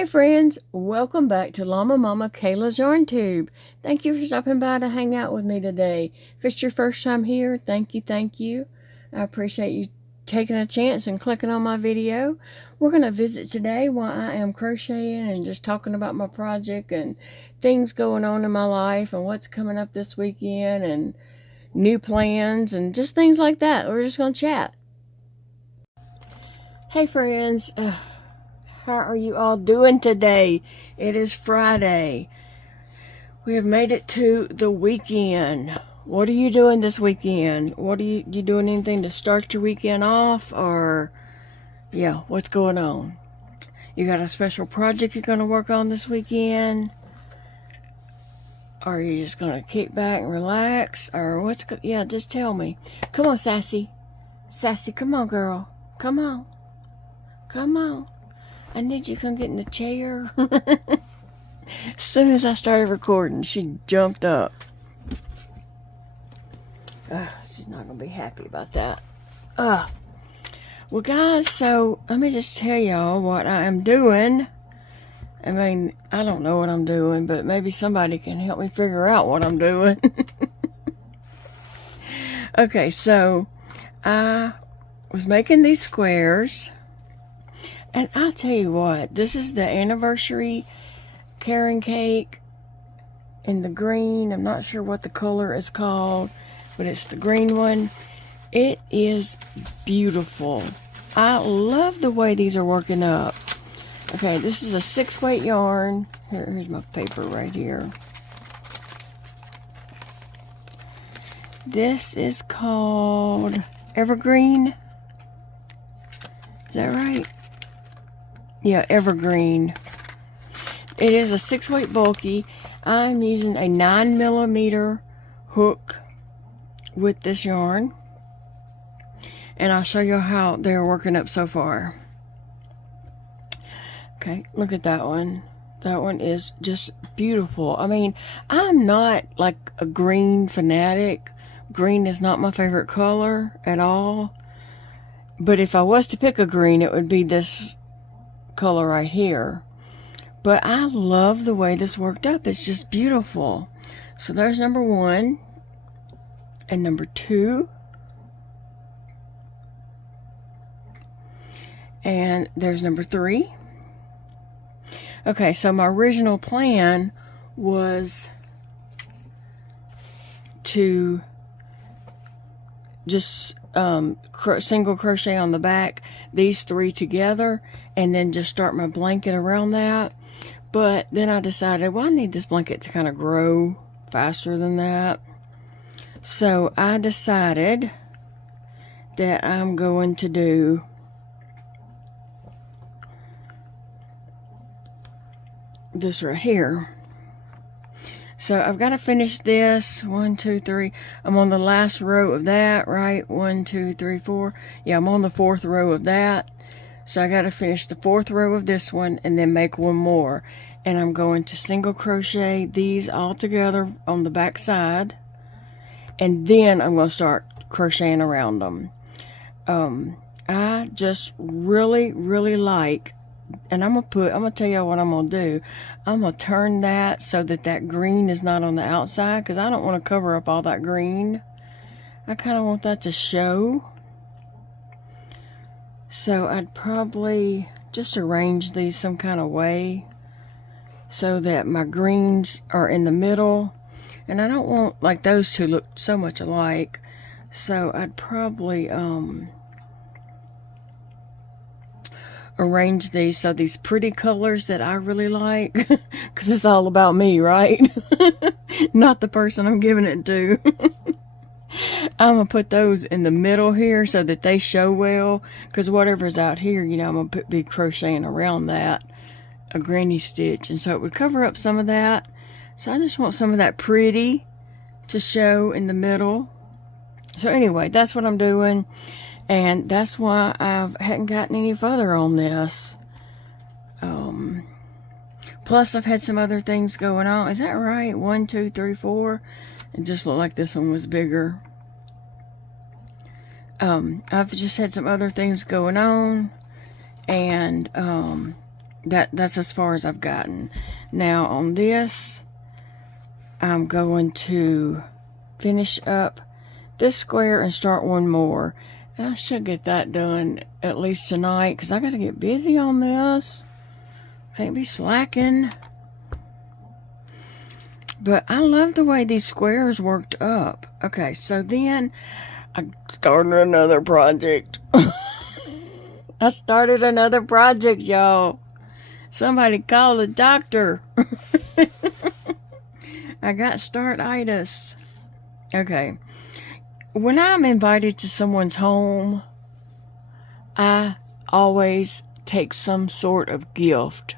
Hey friends, welcome back to Llama Mama Kayla's Yarn Tube. Thank you for stopping by to hang out with me today. If it's your first time here, thank you. I appreciate you taking a chance and clicking on my video. We're going to visit today while I am crocheting and just talking about my project and things going on in my life and what's coming up this weekend and new plans and just things like that. We're just going to chat. Hey friends, how are you all doing today? It is Friday. We have made it to the weekend. What are you doing this weekend? What are you doing anything to start your weekend off? Or, yeah, what's going on? You got a special project you're going to work on this weekend? Or are you just going to kick back and relax? Or yeah, just tell me. Come on, Sassy. Sassy, come on, girl. Come on. Come on. I need you to come get in the chair. As soon as I started recording, she jumped up. She's not going to be happy about that. Well, guys, so let me just tell y'all what I am doing. I mean, I don't know what I'm doing, but maybe somebody can help me figure out what I'm doing. Okay, so I was making these squares. And I'll tell you what, this is the anniversary carrot cake in the green. I'm not sure what the color is called, but it's the green one. It is beautiful. I love the way these are working up. Okay, this is a 6-weight yarn. Here's my paper right here. This is called Evergreen. Is that right? Yeah, Evergreen. It is a 6-weight bulky. I'm using a 9mm hook with this yarn. And I'll show you how they're working up so far. Okay, look at that one. That one is just beautiful. I mean, I'm not like a green fanatic. Green is not my favorite color at all. But if I was to pick a green, it would be this color right here. But I love the way this worked up. It's just beautiful. So there's number 1 and number 2, and there's number 3. Okay, so my original plan was to just single crochet on the back, these 3 together, and then just start my blanket around that. But then I decided, well, I need this blanket to kind of grow faster than that. So I decided that I'm going to do this right here. So I've got to finish this. 1, 2, 3. I'm on the last row of that, right? 1, 2, 3, 4. Yeah, I'm on the 4th row of that. So I got to finish the 4th row of this one and then make one more. And I'm going to single crochet these all together on the back side. And then I'm going to start crocheting around them. I just really like, and I'm gonna tell y'all what I'm gonna do. I'm gonna turn that so that that green is not on the outside, because I don't want to cover up all that green. I kind of want that to show. So I'd probably just arrange these some kind of way so that my greens are in the middle. And I don't want like those two look so much alike. So I'd probably arrange these so these pretty colors that I really like, because it's all about me, right? Not the person I'm giving it to. I'm gonna put those in the middle here so that they show well, because whatever's out here, you know, I'm gonna be crocheting around that, a granny stitch, and so it would cover up some of that. So I just want some of that pretty to show in the middle. So anyway, that's what I'm doing. And that's why I hadn't gotten any further on this. Plus, I've had some other things going on. Is that right? 1, 2, 3, 4. It just looked like this one was bigger. I've just had some other things going on. And That's as far as I've gotten. Now on this, I'm going to finish up this square and start one more. And I should get that done at least tonight, because I got to get busy on this. Can't be slacking. But I love the way these squares worked up. Okay, so then I started another project. I started another project, y'all. Somebody call the doctor. I got start-itis. Okay. When I'm invited to someone's home, I always take some sort of gift.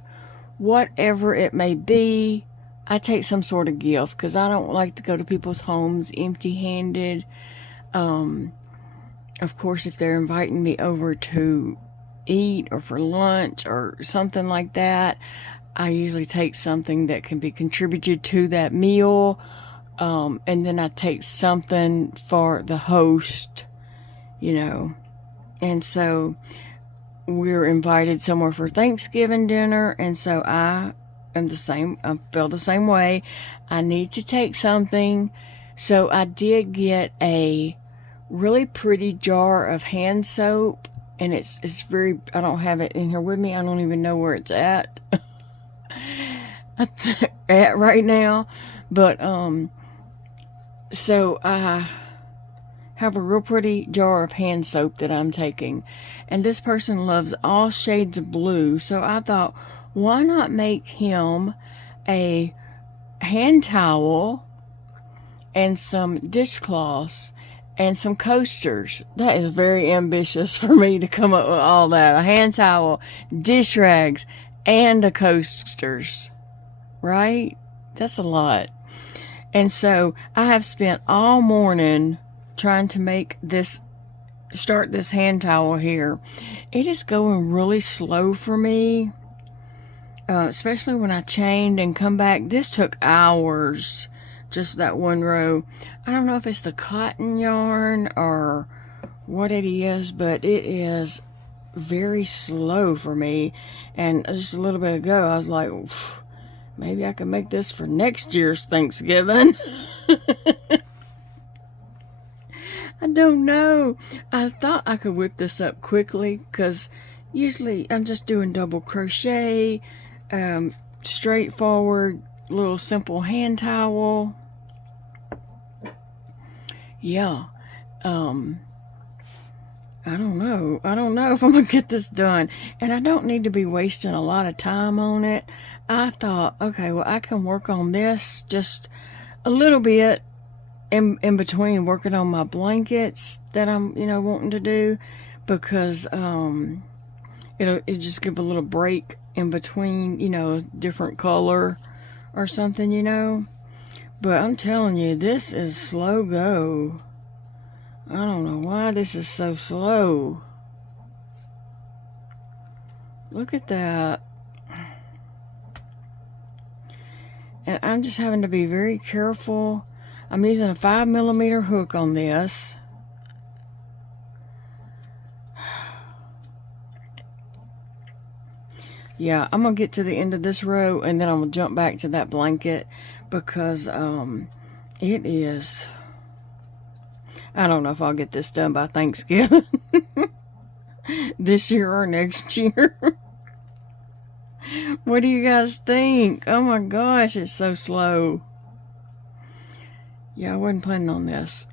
Whatever it may be, I take some sort of gift, because I don't like to go to people's homes empty-handed. Of course, if they're inviting me over to eat or for lunch or something like that, I usually take something that can be contributed to that meal, and then I take something for the host, you know. And so we're invited somewhere for Thanksgiving dinner, and so I feel the same way. I need to take something. So I did get a really pretty jar of hand soap, and it's very, I don't have it in here with me. I don't even know where it's at at right now. But so I have a real pretty jar of hand soap that I'm taking, and this person loves all shades of blue, so I thought, why not make him a hand towel and some dishcloths and some coasters. That is very ambitious for me to come up with all that. A hand towel, dish rags, and a coasters. Right? That's a lot. And so I have spent all morning trying to start this hand towel here. It is going really slow for me. Especially when I chained and come back. This took hours, just that one row. I don't know if it's the cotton yarn or what it is, but it is very slow for me. And just a little bit ago, I was like, maybe I can make this for next year's Thanksgiving. I don't know. I thought I could whip this up quickly, because usually I'm just doing double crochet, straightforward little simple hand towel. Yeah. I don't know if I'm gonna get this done, and I don't need to be wasting a lot of time on it. I thought, okay, well, I can work on this just a little bit in between working on my blankets that I'm, wanting to do, because it'll just give a little break in between, different color or something, But I'm telling you, this is slow go. I don't know why this is so slow. Look at that. And I'm just having to be very careful. I'm using a 5mm hook on this. Yeah, I'm going to get to the end of this row, and then I'm going to jump back to that blanket, because it is... I don't know if I'll get this done by Thanksgiving. This year or next year. What do you guys think? Oh my gosh, it's so slow. Yeah, I wasn't planning on this.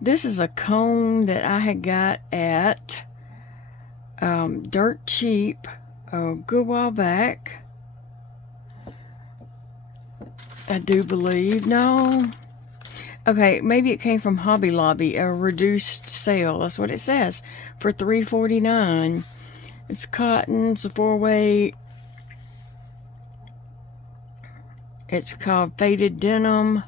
This is a cone that I had got at Dirt Cheap a good while back. I do believe. No. Okay, maybe it came from Hobby Lobby, a reduced sale. That's what it says, for $3.49. It's cotton. It's a 4-weight. It's called Faded Denim,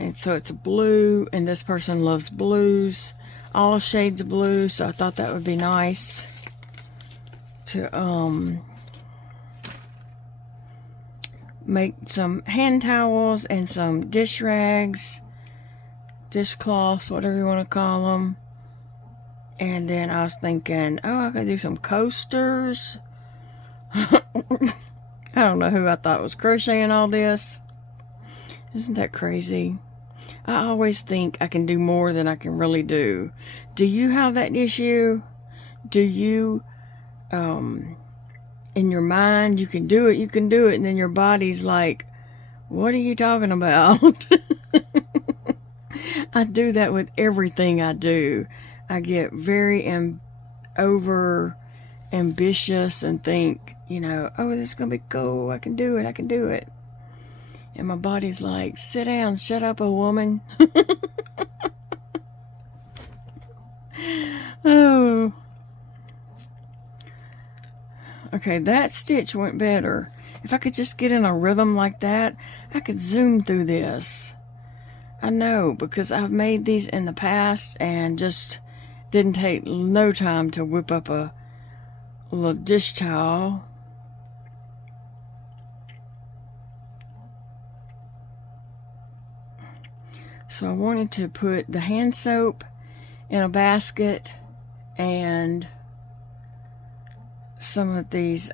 and so it's blue. And this person loves blues, all shades of blue. So I thought that would be nice to make some hand towels and some dish rags. Dishcloths, whatever you want to call them. And then I was thinking, oh, I could do some coasters. I don't know who I thought was crocheting all this. Isn't that crazy? I always think I can do more than I can really do. Do you have that issue? Do you, in your mind, you can do it, and then your body's like, what are you talking about? I do that with everything I do. I get very over ambitious and think, you know, oh, this is going to be cool. I can do it. I can do it. And my body's like, sit down, shut up, a woman. Oh. Okay, that stitch went better. If I could just get in a rhythm like that, I could zoom through this. I know, because I've made these in the past and just didn't take no time to whip up a little dish towel. So I wanted to put the hand soap in a basket and some of these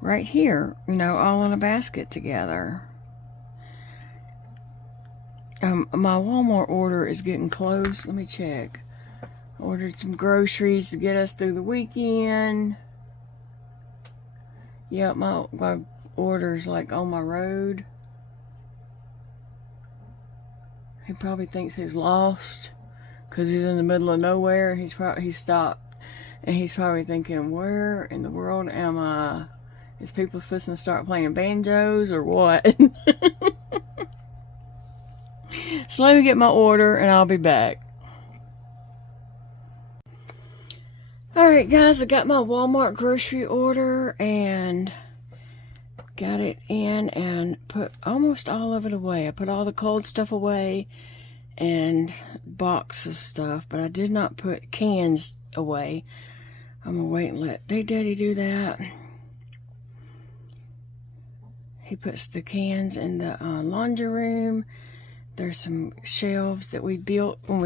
right here, you know, all in a basket together. My Walmart order is getting close. Let me check. Ordered some groceries to get us through the weekend. Yep, my order's like on my road. He probably thinks he's lost because he's in the middle of nowhere. He's stopped, and he's probably thinking, where in the world am I? Is people supposed to start playing banjos or what? So let me get my order and I'll be back. Alright guys, I got my Walmart grocery order and got it in and put almost all of it away. I put all the cold stuff away and box of stuff, but I did not put cans away. I'm gonna wait and let Big Daddy do that. He puts the cans in the laundry room. There's some shelves that we built when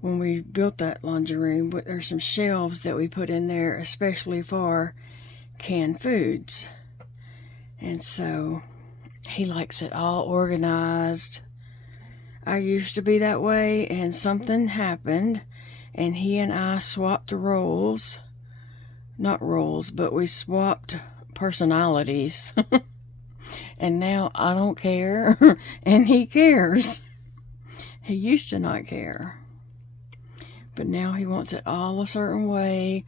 we built that laundry room, but there's some shelves that we put in there especially for canned foods. And so he likes it all organized. I used to be that way, and something happened and he and I swapped roles. Not roles, but we swapped personalities. And now I don't care and he cares. He used to not care, but now he wants it all a certain way,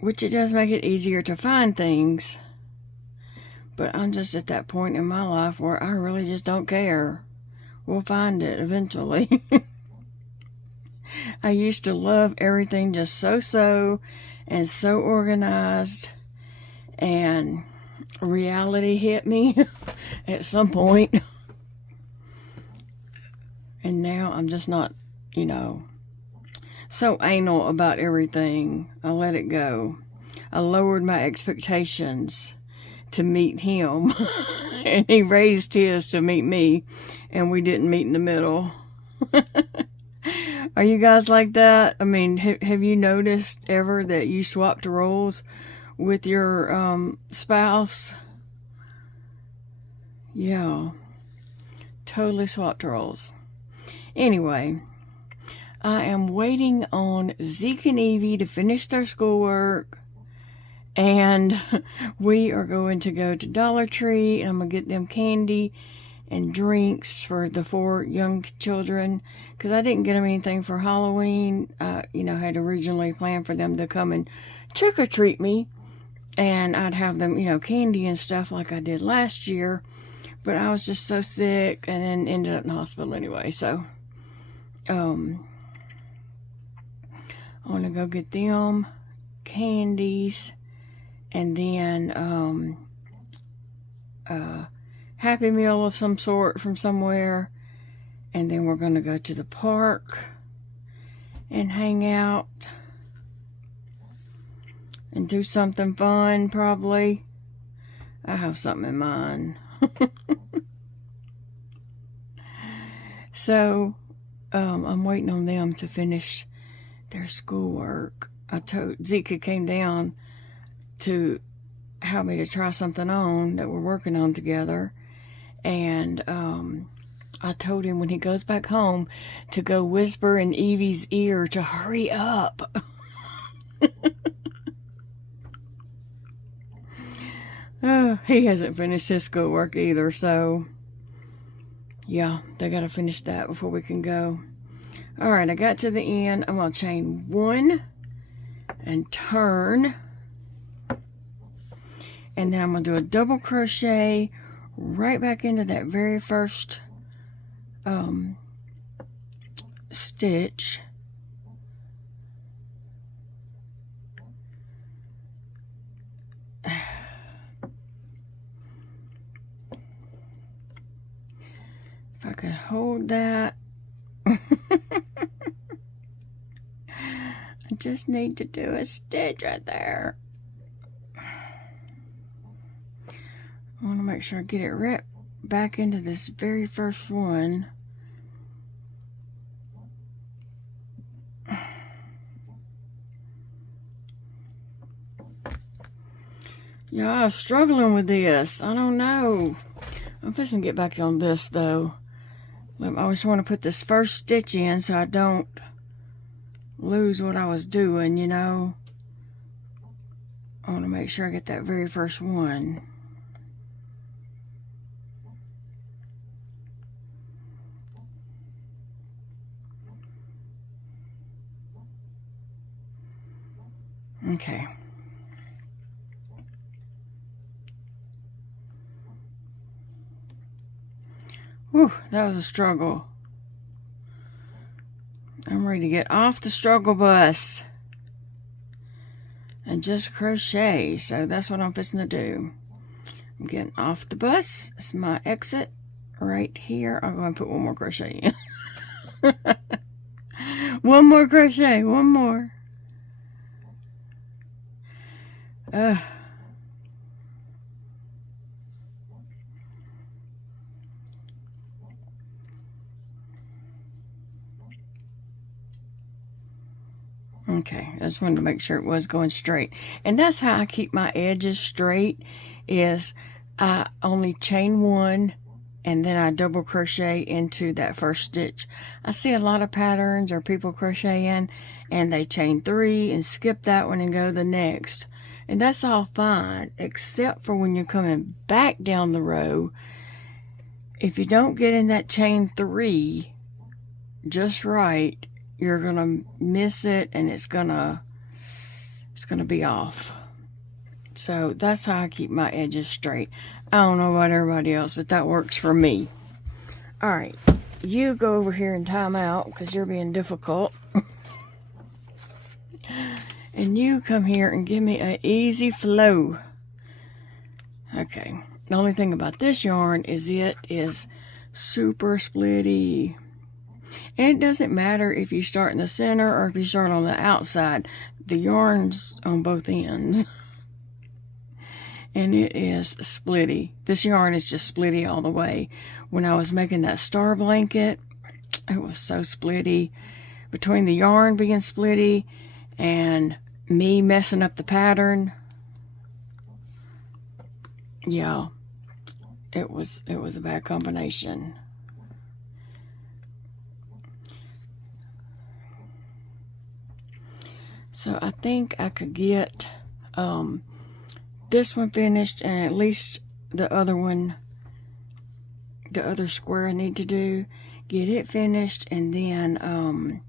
which it does make it easier to find things. But I'm just at that point in my life where I really just don't care. We'll find it eventually. I used to love everything just so and so organized, and reality hit me at some point. And now I'm just not, you know, so anal about everything. I let it go. I lowered my expectations to meet him. And he raised his to meet me. And we didn't meet in the middle. Are you guys like that? I mean, have you noticed ever that you swapped roles with your spouse? Yeah. Totally swapped roles. Anyway, I am waiting on Zeke and Evie to finish their schoolwork, and we are going to go to Dollar Tree, and I'm going to get them candy and drinks for the 4 young children, because I didn't get them anything for Halloween. You know, had originally planned for them to come and trick-or-treat me, and I'd have them, you know, candy and stuff like I did last year, but I was just so sick and then ended up in the hospital anyway, so I want to go get them candies and then Happy Meal of some sort from somewhere, and then we're going to go to the park and hang out and do something fun. Probably I have something in mind. So I'm waiting on them to finish their schoolwork. I told Zeke came down to help me to try something on that we're working on together. And I told him when he goes back home to go whisper in Evie's ear to hurry up. He hasn't finished his schoolwork either, so yeah, they gotta finish that before we can go. Alright, I got to the end. I'm gonna chain 1 and turn, and then I'm gonna do a double crochet right back into that very first stitch. If I could hold that. I just need to do a stitch right there. I want to make sure I get it right back into this very first one. Yeah, I'm struggling with this. I don't know. I'm fixing to get back on this though. I just want to put this first stitch in so I don't lose what I was doing, you know. I want to make sure I get that very first one. Okay. Whew, that was a struggle. I'm ready to get off the struggle bus and just crochet. So that's what I'm fixing to do. I'm getting off the bus. It's my exit right here. I'm going to put one more crochet in. One more crochet. One more. Okay, I just wanted to make sure it was going straight. And that's how I keep my edges straight, is I only chain 1 and then I double crochet into that first stitch. I see a lot of patterns or people crocheting and they chain 3 and skip that one and go the next. And that's all fine, except for when you're coming back down the row. If you don't get in that chain 3 just right, you're gonna miss it and it's gonna be off. So that's how I keep my edges straight. I don't know about everybody else, but that works for me. All right, you go over here and time out because you're being difficult. And you come here and give me an easy flow. Okay, the only thing about this yarn is it is super splitty. And it doesn't matter if you start in the center or if you start on the outside. The yarn's on both ends. And it is splitty. This yarn is just splitty all the way. When I was making that star blanket, it was so splitty. Between the yarn being splitty and me messing up the pattern, yeah, it was a bad combination. So I think I could get this one finished, and at least the other one, the other square I need to do, get it finished, and then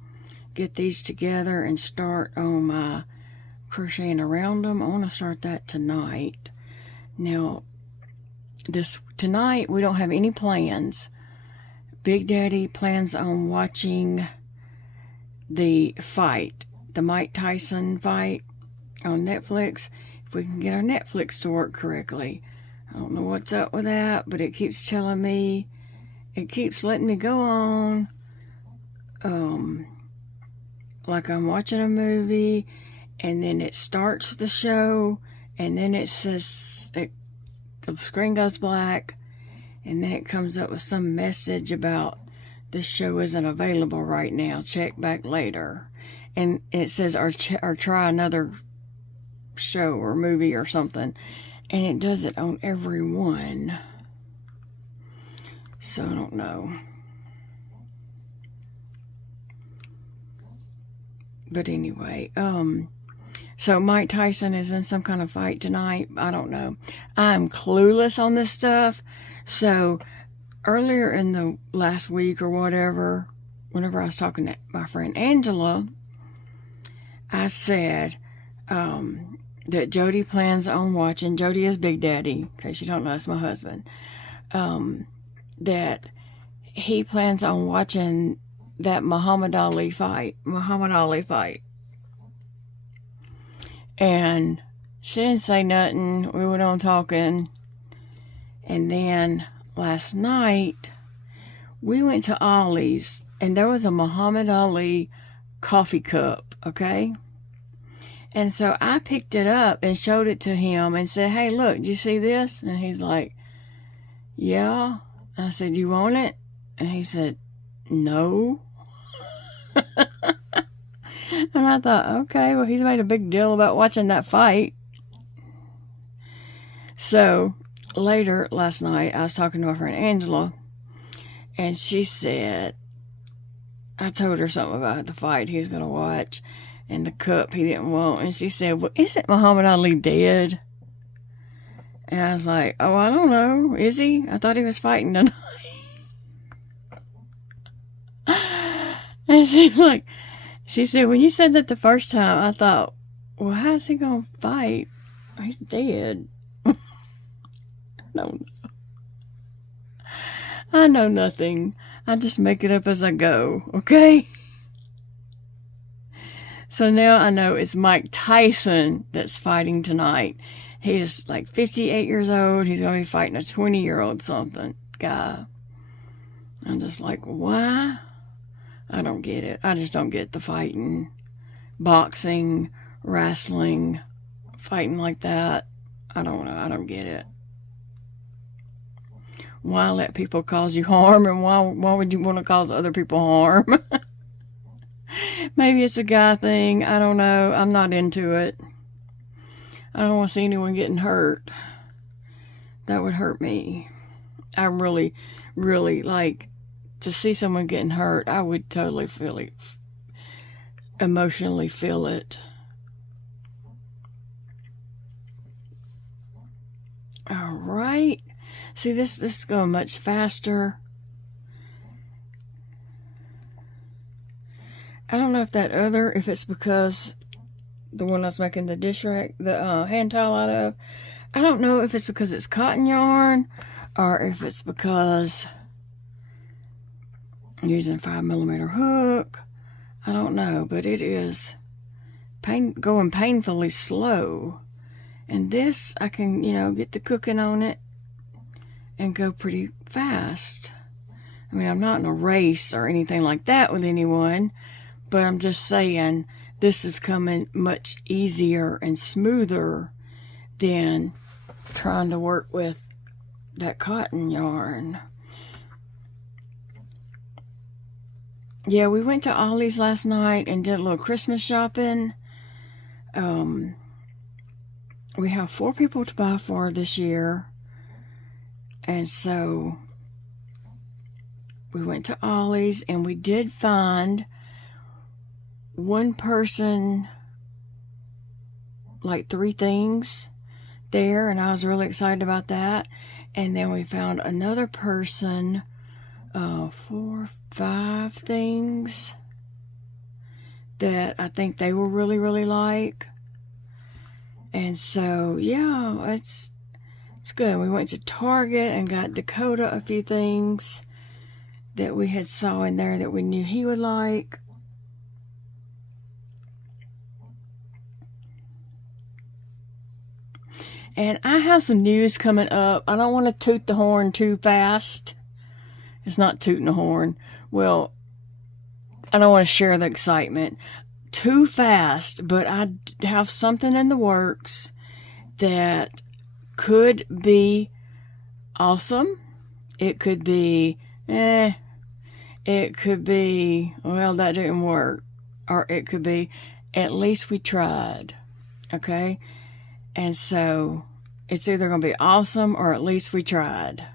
get these together and start on my crocheting around them. I want to start that tonight. Now, tonight we don't have any plans. Big Daddy plans on watching the fight, the Mike Tyson fight on Netflix. If we can get our Netflix to work correctly. I don't know what's up with that, but it keeps telling me, it keeps letting me go on like I'm watching a movie, and then it starts the show, and then it says, the screen goes black, and then it comes up with some message about this show isn't available right now, check back later. And it says, or try another show or movie or something. And it does it on every one. So I don't know. But anyway, so Mike Tyson is in some kind of fight tonight. I don't know. I'm clueless on this stuff. So earlier in the last week or whatever, whenever I was talking to my friend Angela, I said that Jody plans on watching, Jody is Big Daddy, in case you don't know, it's my husband, that he plans on watching that Muhammad Ali fight. And she didn't say nothing. We went on talking. And then last night, we went to Ollie's, and there was a Muhammad Ali coffee cup, okay? And so I picked it up and showed it to him and said, hey, look, do you see this? And he's like, yeah. I said, you want it? And he said, no. And I thought, okay, well, he's made a big deal about watching that fight. So later last night, I was talking to my friend Angela, and she said, I told her something about the fight he was going to watch and the cup he didn't want. And she said, well, isn't Muhammad Ali dead? And I was like, oh, I don't know. Is he? I thought he was fighting tonight. And she's like, she said, when you said that the first time, I thought, well, how's he going to fight? He's dead. I don't know. I know nothing. I just make it up as I go, okay? So now I know it's Mike Tyson that's fighting tonight. He is like 58 years old. He's going to be fighting a 20-year-old something guy. I'm just like, why? I don't get it. I just don't get the fighting, boxing, wrestling, fighting like that. I don't know. I don't get it. Why let people cause you harm, and why would you want to cause other people harm? Maybe it's a guy thing. I don't know. I'm not into it. I don't want to see anyone getting hurt. That would hurt me. I really, really like to see someone getting hurt. I would totally feel it, emotionally feel it. All right. See, this is going much faster. I don't know if that other, if it's because the one I was making the dish rack, the hand towel out of, I don't know if it's because it's cotton yarn or if it's because I'm using a 5mm hook. I don't know, but it is going painfully slow. And this, I can, get the cooking on it and go pretty fast. I mean, I'm not in a race or anything like that with anyone, but I'm just saying this is coming much easier and smoother than trying to work with that cotton yarn. Yeah, we went to Ollie's last night and did a little Christmas shopping. We have 4 people to buy for this year. And so we went to Ollie's and we did find one person, like 3 things there. And I was really excited about that. And then we found another person, 4, 5 things that I think they will really, really like. And so, yeah, it's good. We went to Target and got Dakota a few things that we had saw in there that we knew he would like. And I have some news coming up. I don't want to toot the horn too fast. It's not tooting the horn. Well, I don't want to share the excitement too fast, but I have something in the works that could be awesome. It could be, it could be, well, that didn't work. Or it could be, at least we tried. Okay? And so it's either going to be awesome or at least we tried.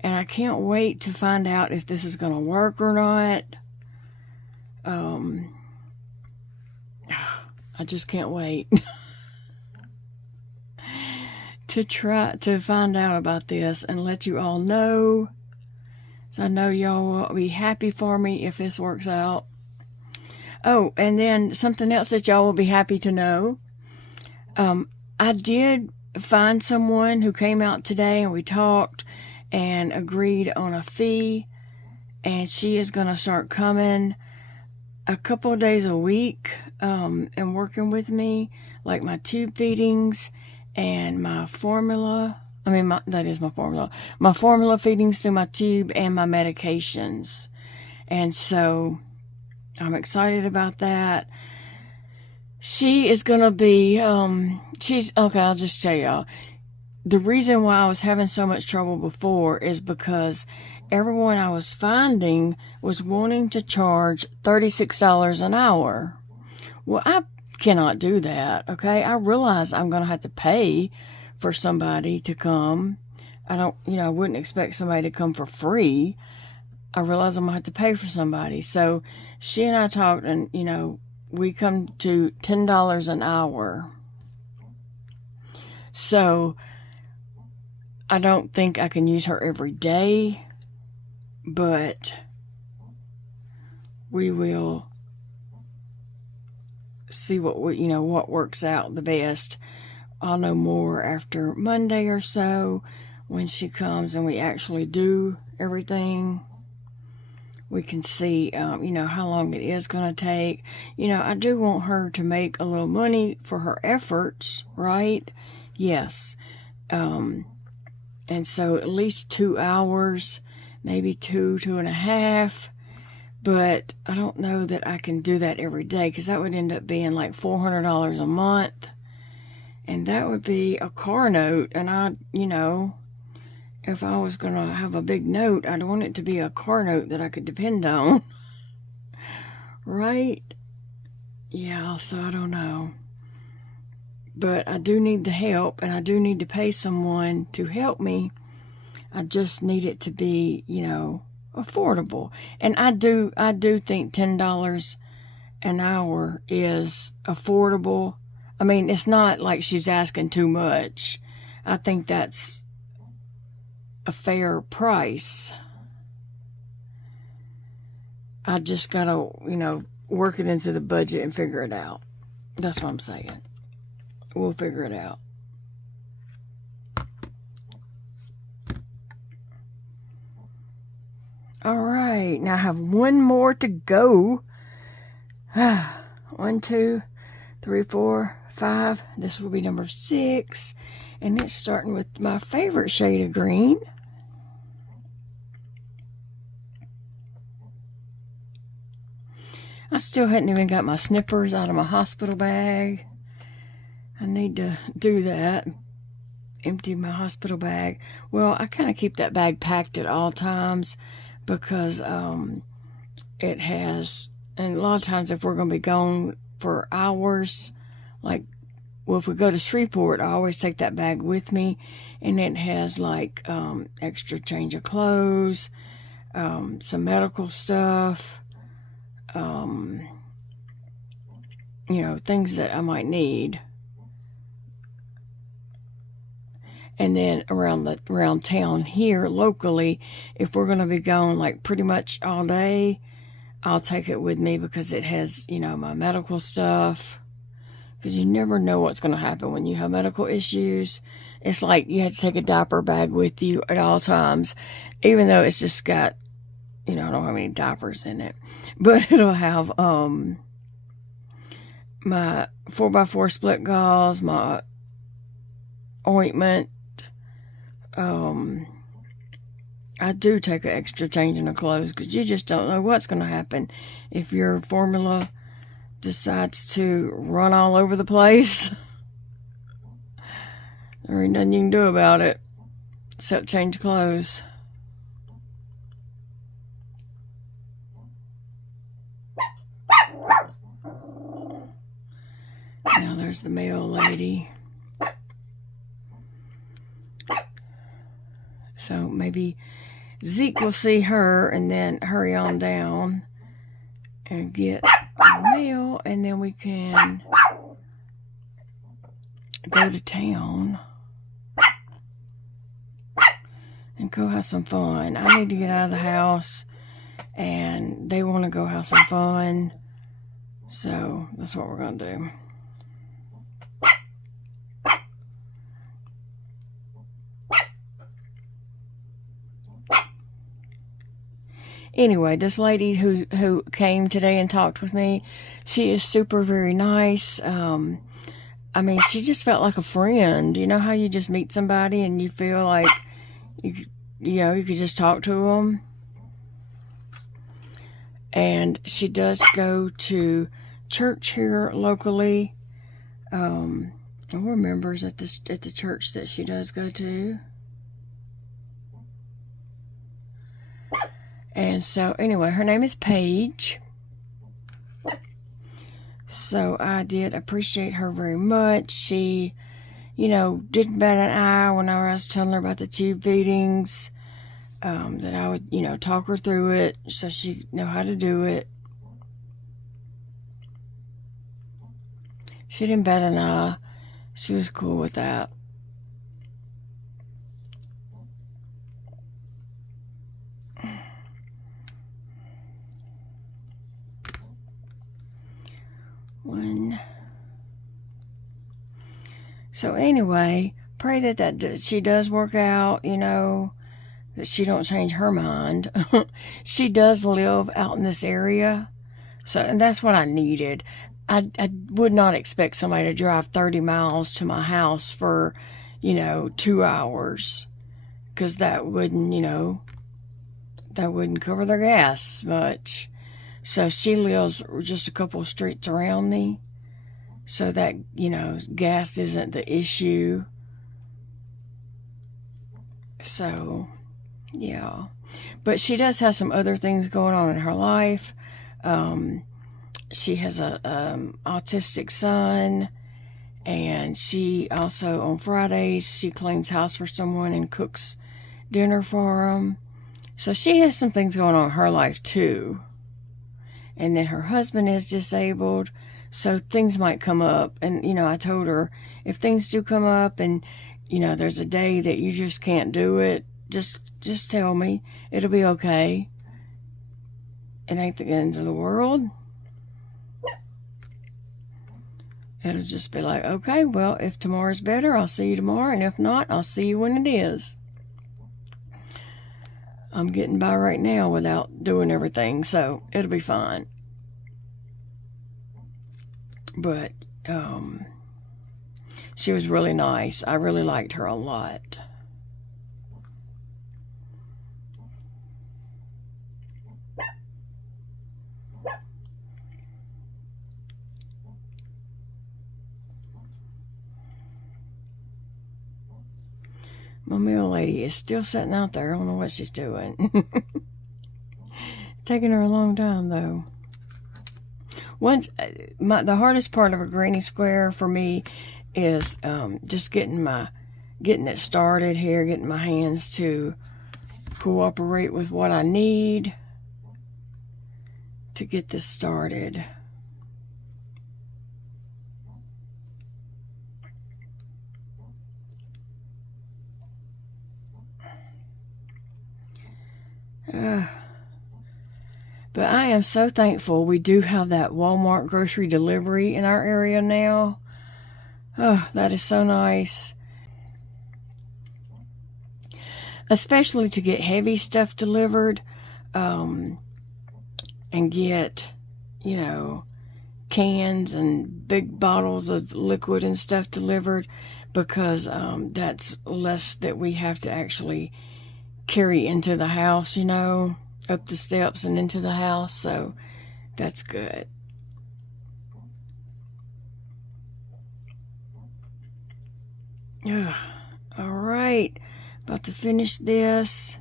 And I can't wait to find out if this is going to work or not. I just can't wait to try to find out about this and let you all know. So I know y'all will be happy for me if this works out. Oh, and then something else that y'all will be happy to know. I did find someone who came out today and we talked and agreed on a fee. And she is going to start coming a couple of days a week and working with me, like my tube feedings and my formula. That is my formula. My formula feedings through my tube and my medications. And so I'm excited about that. She is going to be, okay, I'll just tell y'all. The reason why I was having so much trouble before is because everyone I was finding was wanting to charge $36 an hour. Well, I cannot do that, okay? I realize I'm going to have to pay for somebody to come. I wouldn't expect somebody to come for free. I realize I'm going to have to pay for somebody. So she and I talked and, we come to $10 an hour. So I don't think I can use her every day, but we will see what works out the best. I'll know more after Monday or so when she comes and we actually do everything. We can see, how long it is going to take. I do want her to make a little money for her efforts, right? Yes. And so at least 2 hours, maybe 2.5. But I don't know that I can do that every day because that would end up being like $400 a month. And that would be a car note. And if I was going to have a big note, I'd want it to be a car note that I could depend on. Right? Yeah, so I don't know. But I do need the help, and I do need to pay someone to help me. I just need it to be, affordable. And I do think $10 an hour is affordable. I mean, it's not like she's asking too much. I think that's a fair price. I just gotta, work it into the budget and figure it out. That's what I'm saying. We'll figure it out. All right, now I have one more to go. 1, 2, 3, 4, 5. This will be number 6. And it's starting with my favorite shade of green. I still hadn't even got my snippers out of my hospital bag. I need to do that. Empty my hospital bag. Well, I kind of keep that bag packed at all times because it has, and a lot of times if we're going to be gone for hours, like, well, if we go to Shreveport, I always take that bag with me, and it has like extra change of clothes, some medical stuff, things that I might need. And then around town here locally, if we're going to be gone like pretty much all day, I'll take it with me because it has, my medical stuff. Because you never know what's going to happen when you have medical issues. It's like you have to take a diaper bag with you at all times, even though it's just got, I don't have any diapers in it. But it'll have my 4x4 split gauze, my ointment. I do take an extra changing of clothes because you just don't know what's going to happen if your formula decides to run all over the place. There ain't nothing you can do about it except change clothes. Now there's the mail lady. So maybe Zeke will see her and then hurry on down and get our mail, and then we can go to town and go have some fun. I need to get out of the house, and they want to go have some fun. So that's what we're going to do. Anyway, this lady who came today and talked with me, she is super very nice. I mean, she just felt like a friend. You know how you just meet somebody and you feel like you could just talk to them. And she does go to church here locally. And we're members at the church that she does go to. And so, anyway, her name is Paige. So I did appreciate her very much. She, didn't bat an eye when I was telling her about the tube feedings. That I would, talk her through it so she know how to do it. She didn't bat an eye. She was cool with that. So anyway, pray that she does work out, that she don't change her mind. She does live out in this area, and that's what I needed. I would not expect somebody to drive 30 miles to my house for, 2 hours, because that wouldn't cover their gas much. So she lives just a couple of streets around me, so that, gas isn't the issue. So, yeah. But she does have some other things going on in her life. She has a autistic son, and she also, on Fridays, she cleans house for someone and cooks dinner for them. So she has some things going on in her life, too. And then her husband is disabled, so things might come up. And, I told her, if things do come up and, there's a day that you just can't do it, just tell me. It'll be okay. It ain't the end of the world. It'll just be like, okay, well, if tomorrow's better, I'll see you tomorrow. And if not, I'll see you when it is. I'm getting by right now without doing everything, so it'll be fine. But she was really nice. I really liked her a lot. My mail lady is still sitting out there. I don't know what she's doing. Taking her a long time, though. The hardest part of a granny square for me is just getting it started here, getting my hands to cooperate with what I need to get this started. But I am so thankful we do have that Walmart grocery delivery in our area now. Oh, that is so nice. Especially to get heavy stuff delivered, and get, cans and big bottles of liquid and stuff delivered, because that's less that we have to actually carry into the house, up the steps and into the house. So that's good. All right, about to finish this.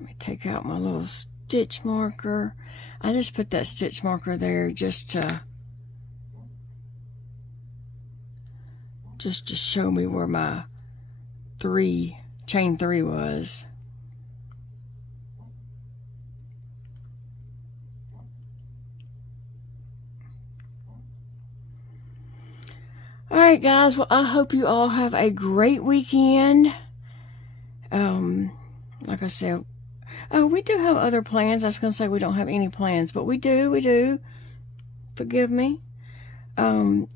Let me take out my little stitch marker. I just put that stitch marker there just to show me where my three chain 3 was. Alright guys, well I hope you all have a great weekend. Like I said, oh, we do have other plans. I was going to say we don't have any plans, but we do. Forgive me.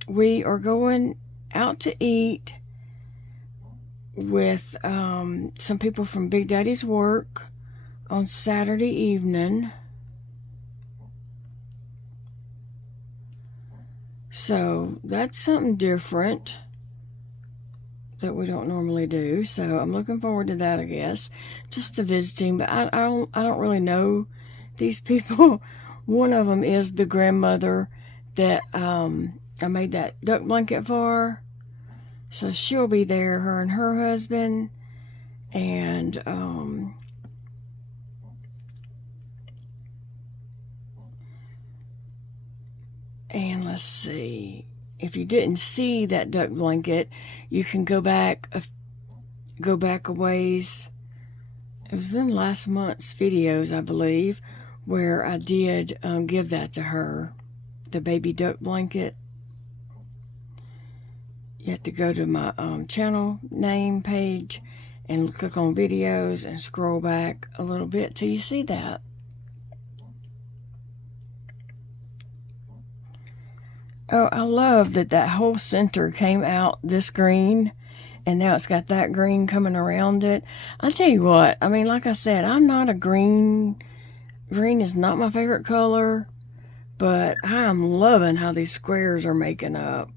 We are going out to eat with some people from Big Daddy's work on Saturday evening. So that's something different that we don't normally do. So I'm looking forward to that, I guess. Just the visiting, but I don't really know these people. One of them is the grandmother that I made that duck blanket for. So she'll be there, her and her husband. And let's see. If you didn't see that duck blanket, you can go back a ways. It was in last month's videos, I believe, where I did give that to her, the baby duck blanket. You have to go to my channel name page and click on videos and scroll back a little bit till you see that. Oh, I love that whole center came out this green, and now it's got that green coming around it. I'll tell you what, I mean, like I said, I'm not a green is not my favorite color, but I'm loving how these squares are making up.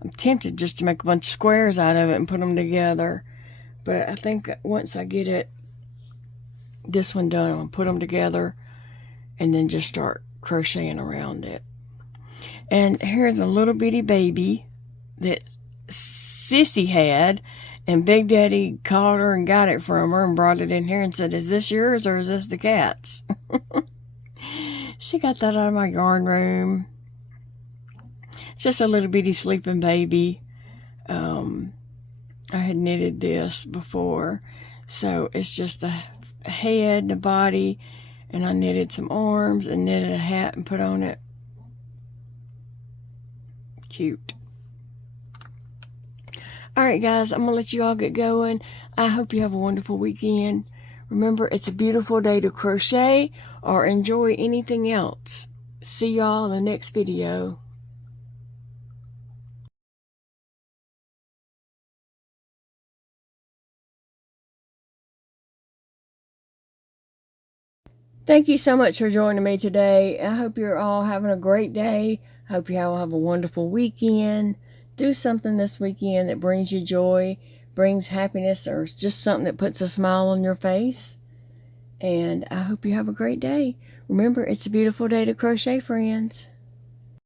I'm tempted just to make a bunch of squares out of it and put them together, but I think once I get this one done, I'm going to put them together and then just start crocheting around it. And here's a little bitty baby that Sissy had, and Big Daddy called her and got it from her and brought it in here and said, "Is this yours or is this the cat's?" She got that out of my yarn room. It's just a little bitty sleeping baby. I had knitted this before, so it's just the head, the body, and I knitted some arms and knitted a hat and put on it. Cute. Alright guys, I'm going to let you all get going. I hope you have a wonderful weekend. Remember, it's a beautiful day to crochet or enjoy anything else. See y'all in the next video. Thank you so much for joining me today. I hope you're all having a great day. I hope you all have a wonderful weekend. Do something this weekend that brings you joy, brings happiness, or just something that puts a smile on your face. And I hope you have a great day. Remember, it's a beautiful day to crochet, friends.